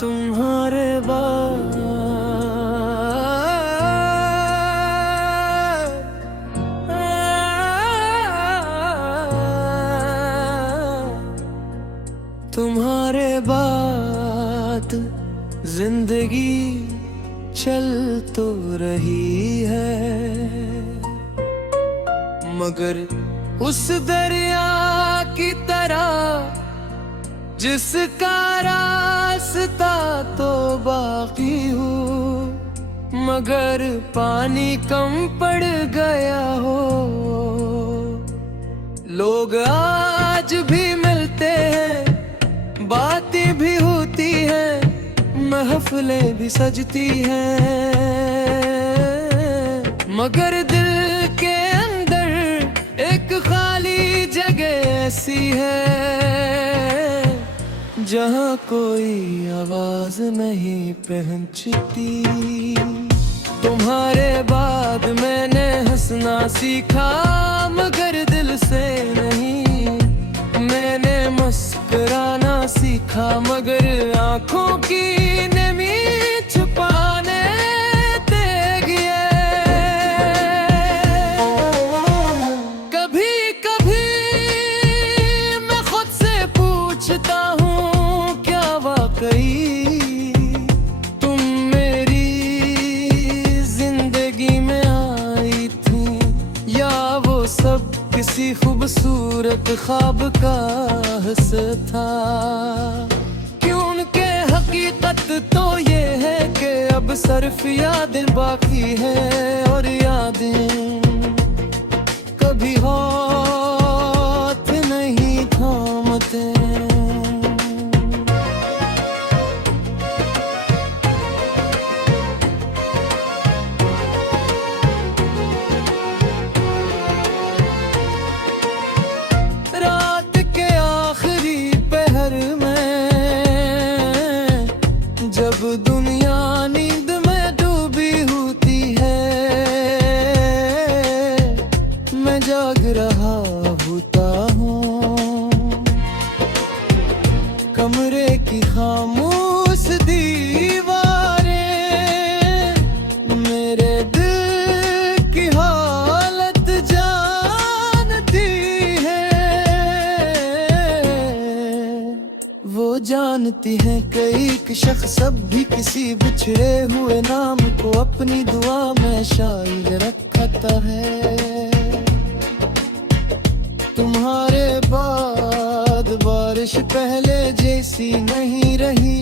तुम्हारे बाद तुम्हारे बाद जिंदगी चल तो रही है, मगर उस दरिया की तरह जिसका रास्ता तो बाकी हूँ, मगर पानी कम पड़ गया हो। लोग आज भी मिलते हैं, बातें भी होती हैं, महफिलें भी सजती हैं, मगर दिल के अंदर एक खाली जगह ऐसी है जहाँ कोई आवाज नहीं पहुंचती। तुम्हारे बाद मैंने हंसना सीखा, मगर दिल से नहीं। मैंने मुस्कुराना सीखा, मगर आंखों की नमी छुपाने दे गया। कभी कभी मैं खुद से पूछता हूँ, क्या वाकई तुम मेरी जिंदगी में आई थी, या वो सब किसी खूबसूरत ख्वाब का हिस्सा था। क्यों उनके हकीकत तो ये है कि अब सिर्फ यादें बाकी है, और यादें कभी हाथ नहीं थामते। जब दुनिया नींद में डूबी होती है, मैं जाग रहा होता हूँ। कमरे की खामोश दीवारें मेरे दिल की हालत जानती है। वो जानती हैं कई शख्स अब भी किसी बिछड़े हुए नाम को अपनी दुआ में शायद रखता है। तुम्हारे बाद बारिश पहले जैसी नहीं रही,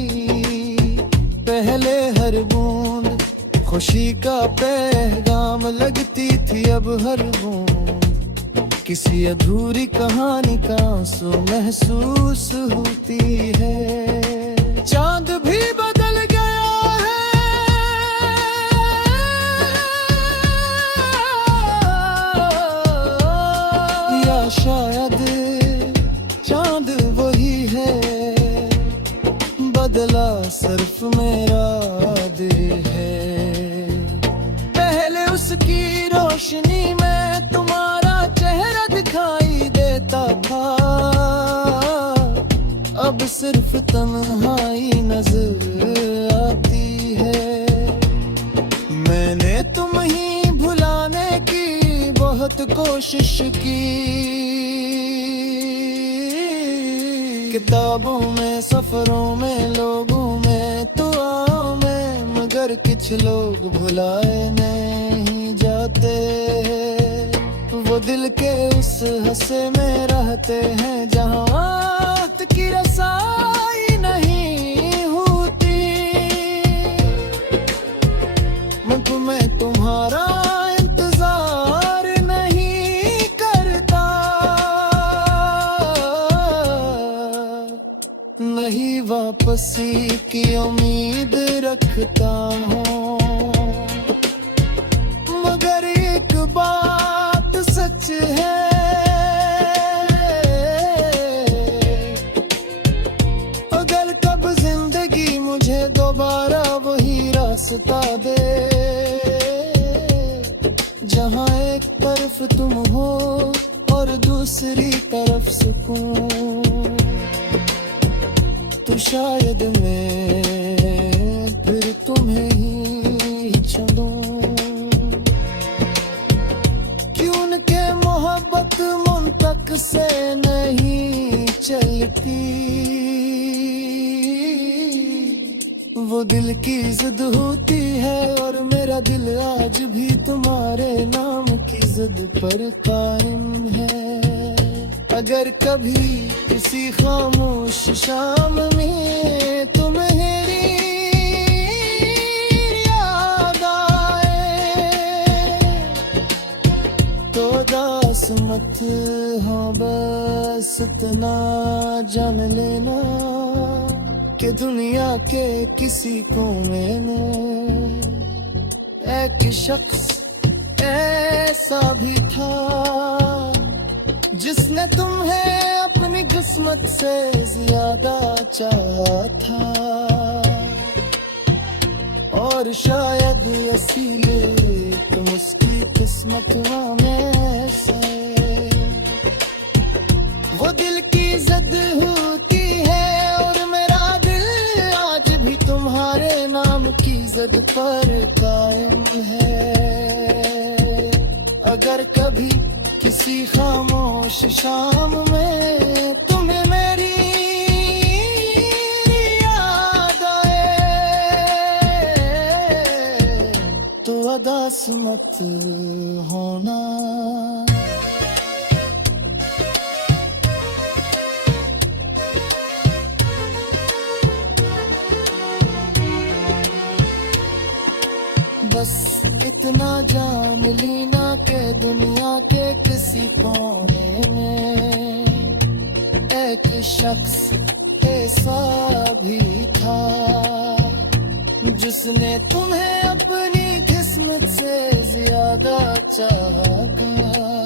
पहले हर बूंद खुशी का पैगाम लगती थी, अब हर बूंद किसी अधूरी कहानी का आंसू महसूस होती है। चांद भी बदल गया है, या शायद चांद वही है, बदला सिर्फ मेरा दिल है। पहले उसकी रोशनी में तुम्हारा चेहरा दिखाई देता था, अब सिर्फ तन्हाई नजर आती है। मैंने तुम ही भुलाने की बहुत कोशिश की, किताबों में, सफरों में, लोगों में, दुआओं में, मगर कुछ लोग भुलाए नहीं जाते। वो दिल के उस हिस्से में रहते हैं जहाँ वक्त की रसाई नहीं होती। मैं तुम्हारा इंतजार नहीं करता, नहीं वापसी की उम्मीद रखता हूँ, मगर एक बात सच है, अगर कब जिंदगी मुझे दोबारा वही रास्ता दे, जहाँ एक तरफ तुम हो और दूसरी तरफ सुकून, तो शायद मैं तुम्हें ही चलूं। क्यों के मोहब्बत मुंतक से नहीं चलती, वो दिल की जिद होती है और मेरा दिल आज भी तुम्हारे नाम की जिद पर कायम है। अगर कभी किसी खामोश शाम में तुम्हें याद आए तो उदास मत हो, बस इतना जान लेना कि दुनिया के किसी कोने में एक शख्स ऐसा भी था जिसने तुम्हें अपनी किस्मत से ज्यादा चाहा था। और शायद इसीलिए तुम उसकी किस्मत में से। वो दिल की जिद होती है और मेरा दिल आज भी तुम्हारे नाम की जिद पर कायम है। अगर कभी किसी खामोश शाम में तुम्हें मेरी याद आए तो उदास मत होना। बस इतना जान लेना के दुनिया के किसी कोने में एक शख्स ऐसा भी था जिसने तुम्हें अपनी किस्मत से ज्यादा चाहा।